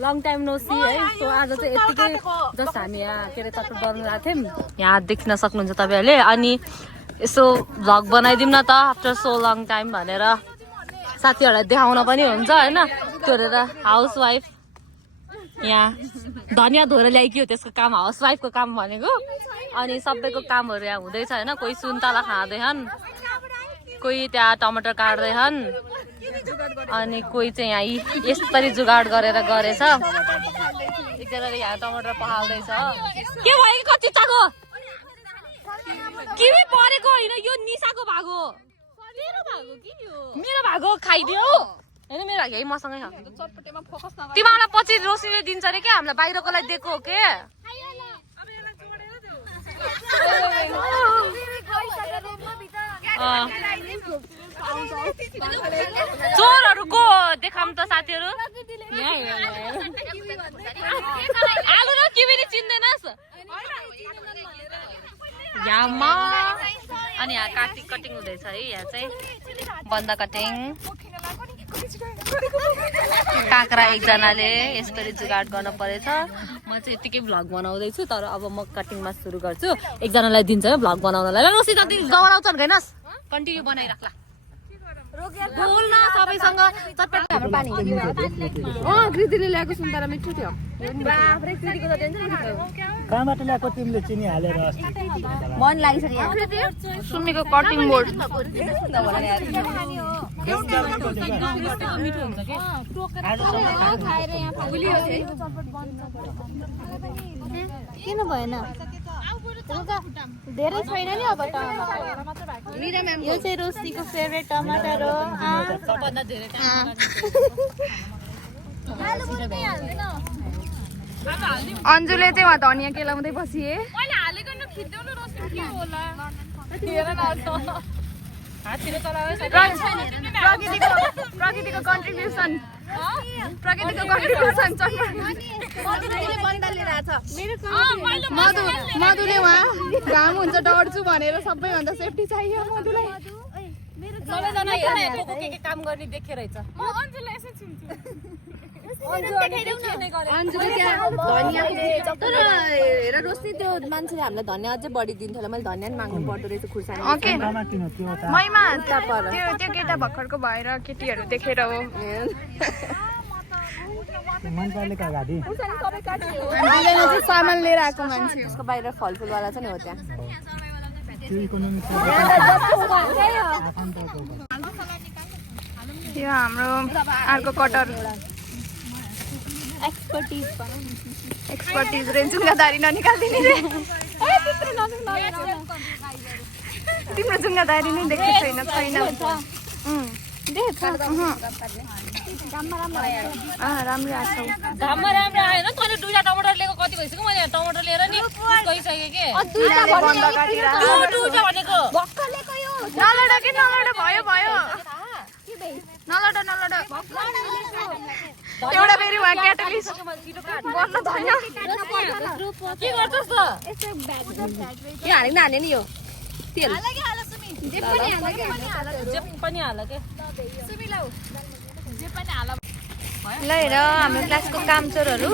Long time no C है। So आज चाहिँ यतिकै जस्ट हामी यहाँ के अरे चटपट बनाउनु गएको थियौँ। यहाँ देख्न सक्नुहुन्छ तपाईँहरूले। अनि यसो भ्लग बनाइदिउँ न त आफ्टर सो लङ टाइम भनेर साथीहरूलाई देखाउन पनि हुन्छ होइन। त्यो हेरेर हाउसवाइफ यहाँ धनियाँ धोएर ल्याइक्यो, त्यसको काम हाउसवाइफको काम भनेको। अनि सबैको कामहरू यहाँ हुँदैछ होइन। कोही सुन्तला खाँदैछन्, कोही त्यहाँ टमाटर काट्दैछन्, अनि कोही चाहिँ यहाँ यसरी जुगाड गरेर गरेछ। एकजनाले यहाँ टमाटर पहाल्दैछ। के भयो कि कति चाको किवी परेको होइन, यो निसाको भागो। मेरो भागो खाइदियो होइन, मेरो भाग यही मसँगै छ। तिमीलाई पछि रोशनीले दिन्छ अरे क्या, हामीलाई बाहिरकोलाई दिएको हो के। चोरहरूको देखाउँ त साथीहरू। आलु र किवी चिन्दैनस् यहाँमा। अनि यहाँ कटिङ हुँदैछ है। यहाँ चाहिँ बन्दा कटिङ काँक्रा एकजनाले यसरी जुगाड गर्नु परेछ। म चाहिँ यतिकै भ्लग बनाउँदैछु, तर अब म कटिङमा सुरु गर्छु। एकजनालाई दिन्छ भ्लग बनाउनलाई। रोसी त गराउँछन् गएनस्, कन्टिन्यू बनाइराख्ला। बोल्न सबैसँग चटपट। हाम्रो पानी कृतिले ल्याएको सुन्तला मिठो थियो। कहाँबाट ल्याएको तिमीले चिनी हालेर? मन लागिसक्यो। सुमीको कटिङ बोर्ड किन भएन? धेरै छैन नि अब टमाटर। यो चाहिँ रोशीको फेभरेट टमाटर हो। अन्जुले चाहिँ उहाँ धनियाँ केलाउँदै बसिए। प्रकृतिको कन्ट्रिब्युसन मधुले उहाँ घाम हुन्छ डढ्छु भनेर सबैभन्दा सेफ्टी चाहियो मधुलाई। सबैजना के काम गर्ने देखेर रहेछ। तर हेर रोशनी त्यो मान्छेले हामीलाई धनियाँ अझै बढी दिन्थ्यो होला। मैले धनियाँ माग्नु पर्दो रहेछ खुर्सानी। मैमा त्यो केटा भर्खरको भएर केटीहरू देखेर हो। सामान लिएर आएको मान्छे त्यसको बाहिर फलफुलवाला छ नि हो त्यहाँ। यो हाम्रो अर्को कटर एक्सपर्टिज जुङ्गादारी ननिकालिदिने रे। तिम्रो जुङ्गादारी नै देखेको छैन। राम्रो आएको घाममा राम्रो आएन। तैँले दुईटा टमाटर लिएको कति भइसक्यो? मैले टमाटर लिएर नि गइसकेँ के। एउटा फेरि उहाँ क्याटलिस्ट गर्न छैन। के गर्छस् त? के हालेन हाल्ने नि यो तेल जे पनि हाल के। ल हेर हाम्रो क्लासको कामचोरहरू।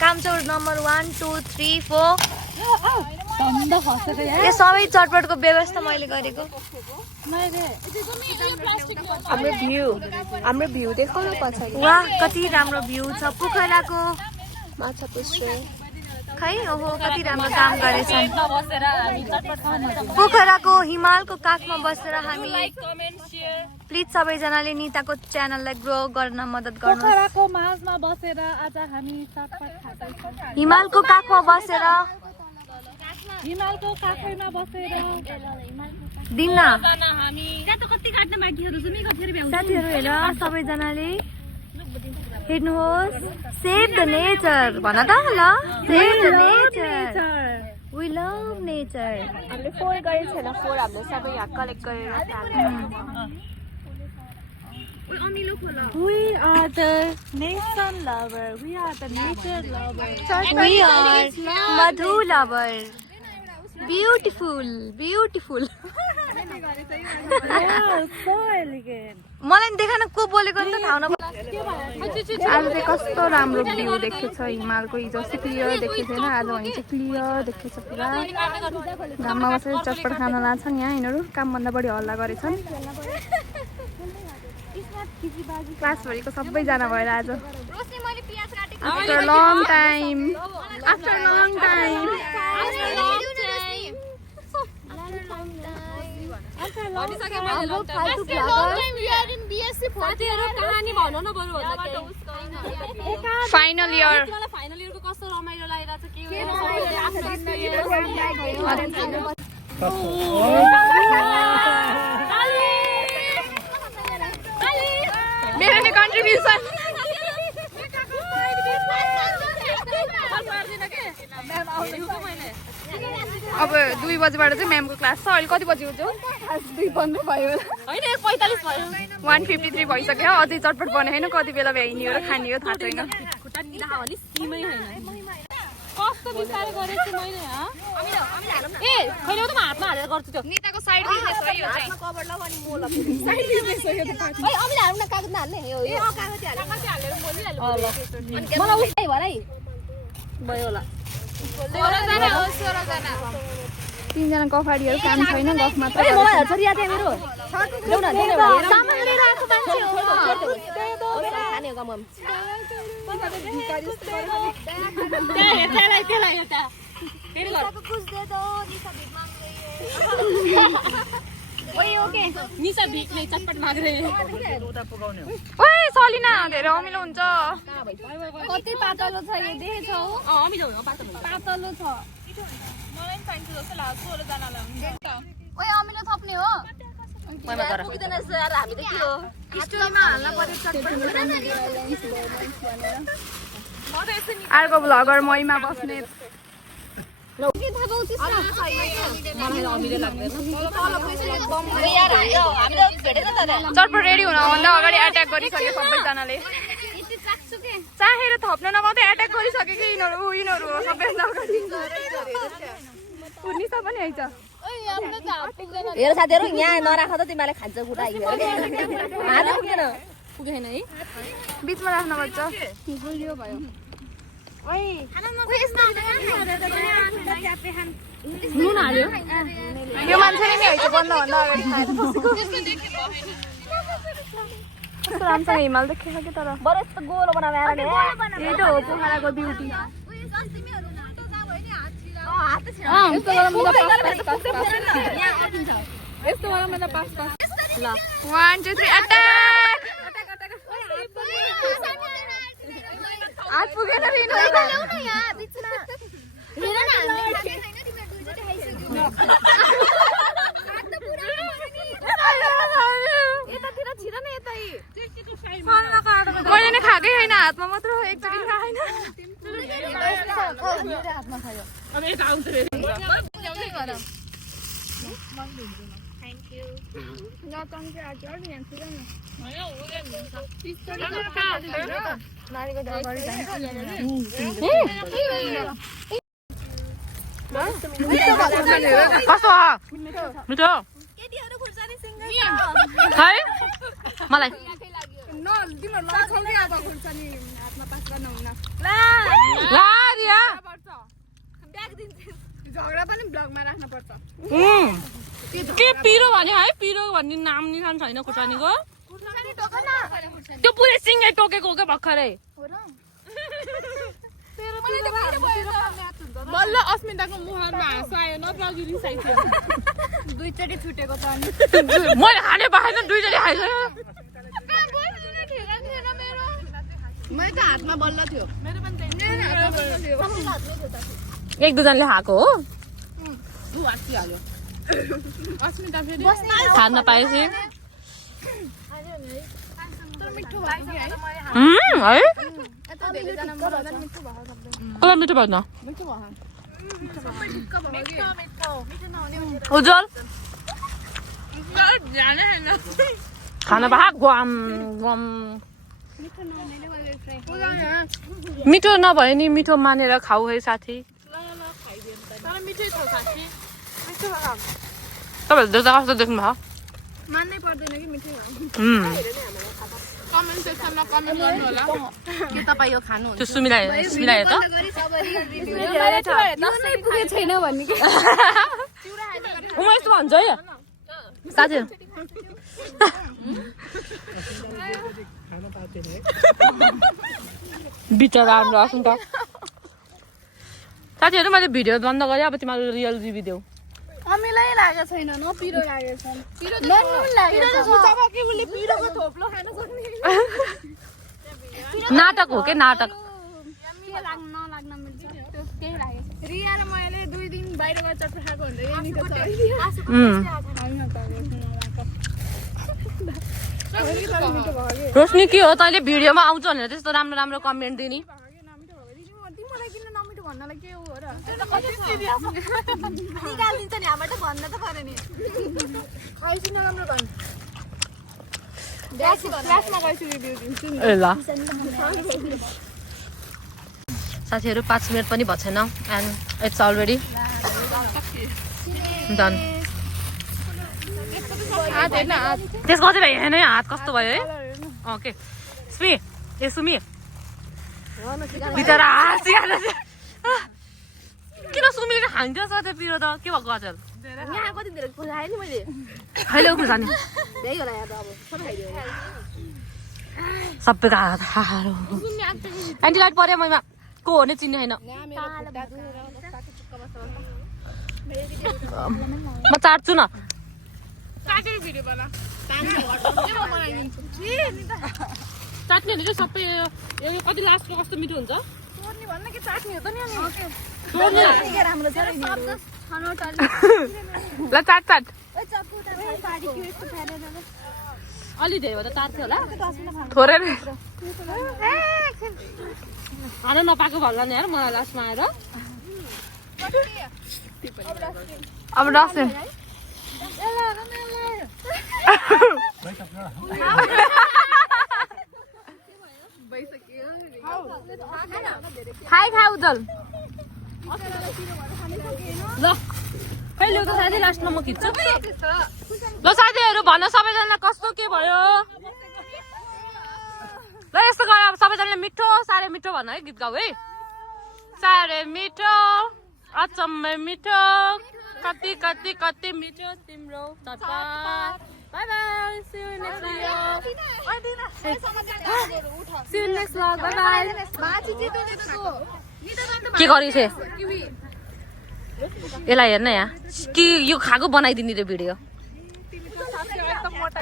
कामचोर नम्बर 1 2 3 4। यो सबै चटपटको व्यवस्था मैले गरेको। हाम्रो भ्यू देखौ न पछाडि। वाह कति राम्रो भ्यू छ। पोखराको माछा पुच्छ्रे खै ओहो कति राम्रो काम गरेछन्। पोखराको हिमालको काखमा बसेर हामी प्लिज सबैजनाले निताको च्यानललाई ग्रो गर्न मद्दत गर्नुहोस्। पोखराको माझमा बसेर आज हामी चटपट खाँदैछौँ। हिमालको काखमा बसेर हिमालको काखैमा बसेर दिन हामी कति काट्न बाँकीहरू छ नि कतिहरू भ्याउँछ। साथीहरू हेर सबैजनाले हेर्नुहोस्। सेभ द नेचर भन त ल। Save the nature we love nature. हामीले 4 गरेको छैन। 4 हामीले सबै यहाँ कलेक्ट गरेर We are the nation lover. We are the nature lover. We are Madhu lover. Beautiful, beautiful. मलाई देखान को बोलेको नि त थाहा नपर्छ। आज चाहिँ कस्तो राम्रो भ्यू देखेछ हिमालको। हिजो अस्ति क्लियर देखेको थिएन, आज भने चाहिँ क्लियर देखेछ पुरा। घाममा बसेर चटपट खान लान्छन् यहाँ यिनीहरू। कामभन्दा बढी हल्ला गरेछन्। क्लासभरिको सबैजना भएर आज after long time final year कस्तो रमाइलो लागिरहेछ मेरो नि कन्ट्रिब्युसन। अब 2 बजेबाट चाहिँ म्यामको क्लास छ। अहिले कति बजी हुन्छ? 2:15 भयो। 1:53 भइसक्यो। अझै चटपट बने होइन, कति बेला भ्याइने हो र खाने हो थाहा छैन। कस्तो बिस्तारै गरेछु मैले। ए खैले त म हातमा हालेर गर्छु त्यो निताको साइड बिजनेस हो यो चाहिँ। कभर ल अनि मोल साइड बिजनेस हो यो त। ओइ अमिले हाल्नु न, कागज हाल्ने यो कागज हालेर बोलिहाल्नु। मलाई उस्तै भरै भयो होला। 16 जना हो, 16 जना। 3 जना कफाडीहरू काम छैन गफमा त। ए मोबाइल छ रिया त्यहाँ मेरो ल्याउन सामान लिएर आएको मान्छे हो। खाने हो गमम निशा भिक्ने चटपट माग रहे हैं। ओए सलिना धेरै अमिलो हुन्छ। कति पातलो छ यो देखेछौ? अमिलो हो पातलो छ। मलाई पनि चाहिन्छ जस्तो लाग्छ 16 जनालाई हुन्छ। ओइ अमिलो थप्ने हो? मैमा गर पुग्दैन यार हामी त के हो स्टोरीमा हाल्न पर्यो चटपट। अर्को भ्लगर महिमा बस्ने। मलाई अमिलो लाग्दैन यार हामीले भेटेन त चटपट रेडी हुनभन्दा अगाडि एट्याक गरिसक्यो सबैजनाले। चाहेर थप्न नपाउँदै एट्याक गरिसक्यो कि यिनीहरू हो सबैजना अगाडि। निशा पनि आइछ। हेर साथीहरु यहाँ नराख त तिमीले खान्छ गुटा आइयो हाले पुगेन पुगेन है बीचमा राख्न पर्छ। गुलियो भयो। ओइ नुन हाल्यो यो मान्छे नै हैछ बन्द भन्दा अगाडि खाएर बसेको। कस्तो राम्रोसँग हिमाल देखेछ कि तर बरु यस्तो गोलो बनाएर नि यही त हो पोखराको ब्युटी। यस्तो गरम त पास ल 1 2 3 अट्याक। हात पुगेन रिनु ल्याउ न यहाँ बिचमा। हेर न हामीले छैन तिम्रो दुईजटा खाइसक्यो। हात त पुरा यतातिर छिर न यतै। मैले नि खाकै हैन, हातमा मात्र एकचोटी खाएन। मेरो हातमा खायो। अब एक आउँछ रे ल्याउँदै गर। Thank you. ल तंके आज अलि यहाँ छिर न। हैन हुँदैन हुन्छ नारीको अगाडि जान्छ। कस्तो मिठो केटीहरु खुर्सानी सिंगर है मलाई न तिम्रो लछौले अब खुर्सानी हातमा पास गर्न हुन्न। ला रिया ब्याग दिन्छ। झगडा पनि ब्लगमा राख्न पर्छ। के पिरो भने है पिरो भन्ने नाम निशान छैन खुर्सानीको। खुर्सानी टोक न। त्यो पुरै सिङै टोकेको के भर्खरै हो र? मलाई त कहिले भयो बल्ल अस्मिताको मुहारमा हाँसो आयो नत्र अघि रिसाइथियो। दुईचोटी छुटेको त अनि मैले खाने पाएन दुईचोटि खाइसक्यो। मैले त हातमा बल्ल थियो। मेरो पनि एक दुईजनाले खाएको हो अस्मिता फेरि खान पाएपछि मिठो भयो है। है यता धेरै जना मलाई मिठो भयो सबै। कसलाई मिठो भएन मिठो भयो। मिठो उज्जवल जाने हैन। खाना भाग गम गम मिठो नहुनेले मैले ट्राई मिठो नभए नि मिठो मानेर खाऊ है साथी। तर मिठै छ साथी। मिठो भयो। तपाईँहरू देख्दा कस्तो देख्नु भयो मान्नै पर्दैन कि मिठो कमेन्ट सेक्सनमा कमेन्ट गर्नु होला के तपाईँ यो खानुहुन्छ त्यो सुमिलायो त पुगेको छैन भन्ने कि म यस्तो भन्छु है साथीहरू बिचरा राम्रो आएको नि त साथीहरू मैले भिडियो बन्द गरेँ अब तिमीहरू रियल रिभ्यू देऊ अमिलै लागेको छैन न पिरो लागेको छ पिरो पिरोको थोप्लो खान सक्ने नाटक हो के नाटक के लाग्न नलाग्न मिल्छ त्यो केही लागेको रिया र मैले 2 दिन बाहिर गएर चट्टा खाएको हुँदै मिठो छ रोशनी के हो तैँले भिडियोमा आउँछ भनेर त्यस्तो राम्रो राम्रो कमेन्ट दिने मलाई किन नमिठो भन्नलाई के हो र निकालिदिन्छ नि हामीबाट भन्न त पर्यो नि ऐसी नराम्रो भन् क्लासमा गएछु रिभ्यू दिन्छु नि ए ल साथीहरू 5 मिनट पनि भएको छैन एन्ड इट्स अलरेडी डन त्यसको चाहिँ हेर्न हात कस्तो भयो है ओके सुमी ए सुमी बिचरा हाँसिहाल्छ किन सुमीले खान्छ सधैँ पिरो त के भएको अचल यहाँ कति धेरै खाएँ नि मैले खैले उफ्नु जाने त्यही होला यहाँ त अब सब खाइदियो सबैको हात खारो एन्टिलाइट पर्यो मैमा को हो नि चिन्ने छैन म चाट्छु न काटेर भिडियो बना चाट्ने भने चाहिँ सबै यो कति लास्टको कस्तो मिठो हुन्छ सोर्नी भन्न के चाट्ने हो त नि अनि राम्रो छ ल चाट चाट पार्टी के यस्तो फ्यारेर अलि धेरै भयो त चाट्थ्यो होला थोरै खान नपाएको भन्ला नि यार मलाई लास्टमा आएर अब डस्टबिन खाइ खा उजल ल कहिले त साथी लास्टमा म खिच्छु ल साथीहरू भन सबैजनालाई कस्तो के भयो ल यस्तो गर अब सबैजनाले मिठो साह्रै मिठो भन है गीत गाऊ है साह्रै मिठो अचम्मै मिठो कति कति कति मिठो तिम्रो चटपट bye bye see you next video see you next vlog bye bye के गरिछे यसलाई हेर्न यहाँ कि यो खाएको बनाइदिने रे भिडियो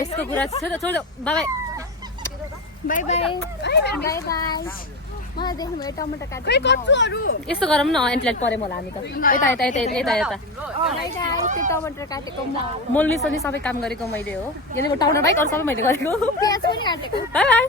यसको कुरा छोड्यो छोड्यो by by by by by by मलाई देख्नु भयो टमाटर काट्नु यस्तो गरौँ न एन्टिलाइट पऱ्यो मलाई हामी त यता यता यता यता यता त्यो टमाटर काटेको मोल्नी सनी सबै काम गरेको मैले हो यहाँनिर टमाटर बाइक अरू सबै मैले गरेको प्याज पनि काटेको बाई बाई